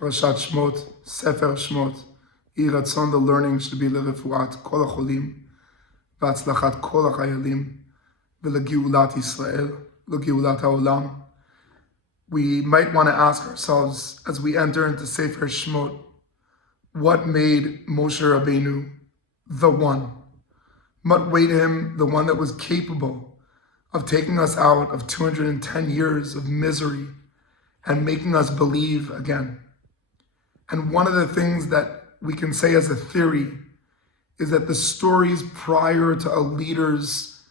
פרשת שמות, ספר שמות, יהי רצון the learning should be לרפואת כל החולים, והצלחת כל החיילים, ולגאולת ישראל, לגאולת העולם. We might want to ask ourselves as we enter into Sefer Shemot, what made Moshe Rabbeinu the one? What made him the one that was capable of taking us out of 210 years of misery and making us believe again? And one of the things that we can say as a theory is that the stories prior to a leader's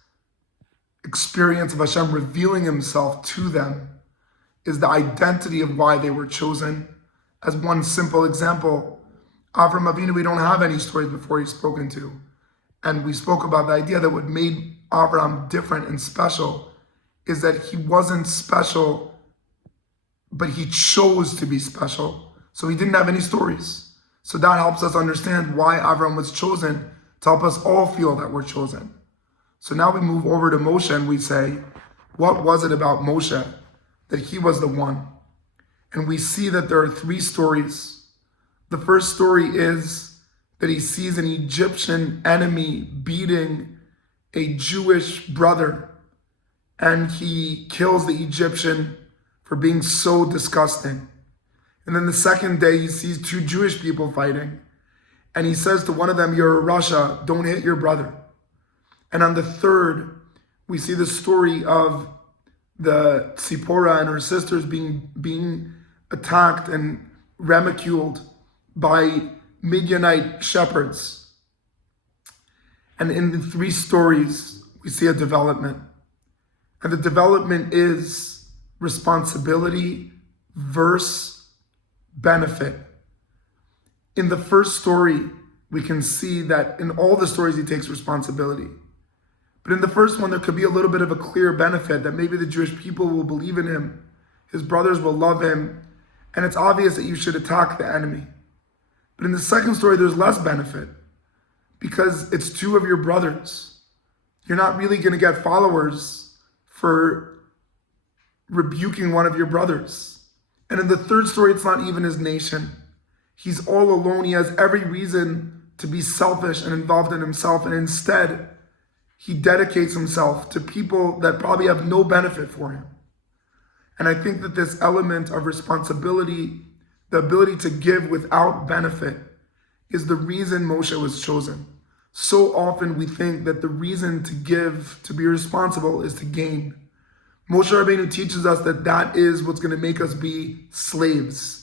experience of Hashem revealing himself to them is the identity of why they were chosen. As one simple example, Avram Avinu, we don't have any stories before he's spoken to. And we spoke about the idea that what made Avram different and special is that he wasn't special, but he chose to be special. So he didn't have any stories. So that helps us understand why Avram was chosen, to help us all feel that we're chosen. So now we move over to Moshe and we say, what was it about Moshe that he was the one? And we see that there are three stories. The first story is that he sees an Egyptian enemy beating a Jewish brother, and he kills the Egyptian for being so disgusting. And then the second day, he sees two Jewish people fighting, and he says to one of them, "You're a Rasha, don't hit your brother." And on the third, we see the story of the Tzipporah and her sisters being attacked and ridiculed by Midianite shepherds. And in the three stories, we see a development. And the development is responsibility versus benefit. In the first story, we can see that in all the stories, he takes responsibility. But in the first one, there could be a little bit of a clear benefit that maybe the Jewish people will believe in him, his brothers will love him, and it's obvious that you should attack the enemy. But in the second story, there's less benefit because it's two of your brothers. You're not really going to get followers for rebuking one of your brothers. And in the third story, it's not even his nation. He's all alone. He has every reason to be selfish and involved in himself. And instead, he dedicates himself to people that probably have no benefit for him. And I think that this element of responsibility, the ability to give without benefit, is the reason Moshe was chosen. So often we think that the reason to give, to be responsible, is to gain. Moshe Rabbeinu teaches us that that is what's going to make us be slaves.